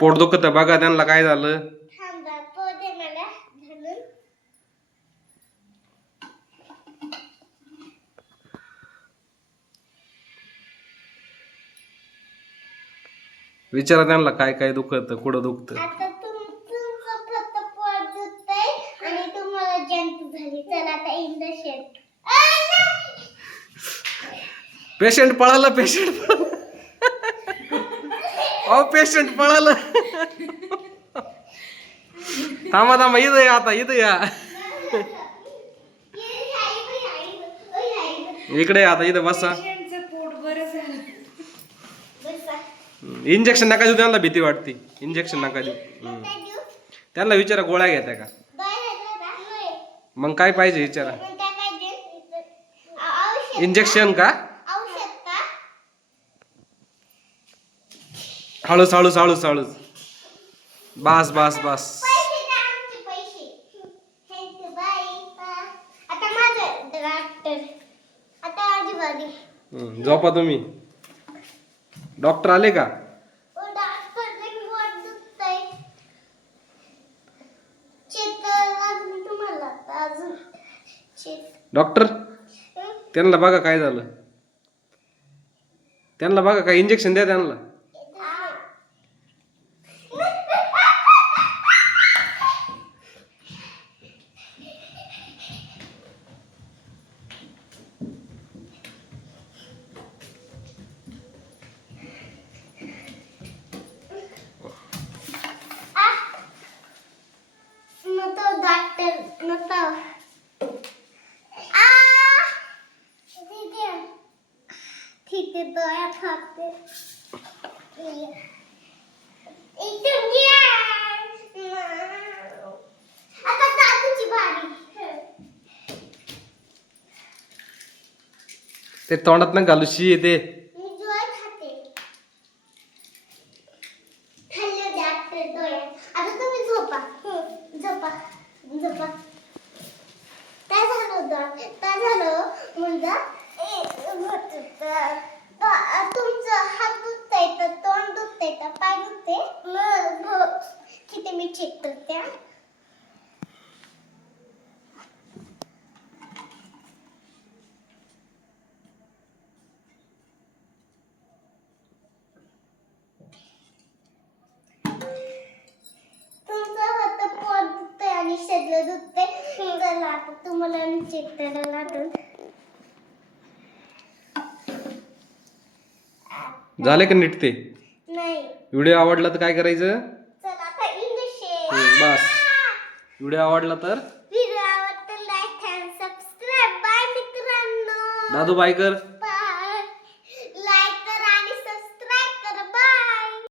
पोट दुखत बघा त्यांना काय झालं. विचारा त्यांना काय काय दुखत कुठं दुखत. पेशंट पळालं पेशंट पळालं. थांबा इथं या आता इथं या. इकडे आता इथं बसा. इंजेक्शन नका देऊ त्यांना भीती वाटते. इंजेक्शन नका देऊ. त्यांना विचारा गोळ्या घेत्या का. मग काय पाहिजे विचारा. इंजेक्शन का. हळूच हळूच हळूच हळूच. बस बस बस. झोपा तुम्ही. डॉक्टर आले का. डॉक्टर त्यांना बघा काय झालं. त्यांना बघा काय इंजेक्शन द्या त्यांना. ते तोंडात ना घालू शी येते. तुमचं हात दुखतंय तर तोंड दुखतंय तर पाय दुखते तिथे मी चेक करते. आणि सगळं दुखतंय. आता तुम्हाला चेक करायला लागेल. झाले का नीट ते. नाही. व्हिडिओ आवडला तर काय करायचं. चला आता बस. व्हिडिओ आवडला तर लाईक आणि सबस्क्राईब. बाय मित्रांनो. दादू बाय कर.